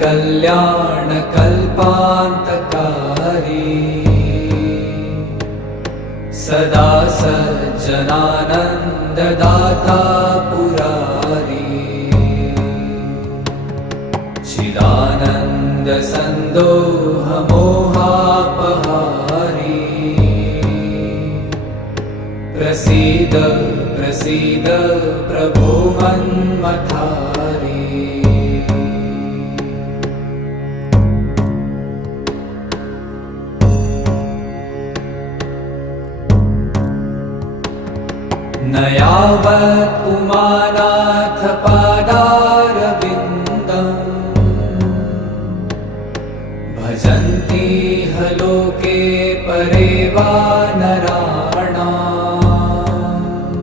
कल्याणकल्पान्तकारी सदा सज्जनानन्ददाता पुरारी चिदानन्दसन्दोहमोहापहारी प्रसीद प्रसीद प्रभो मन्मथारी न यावत् उमानाथ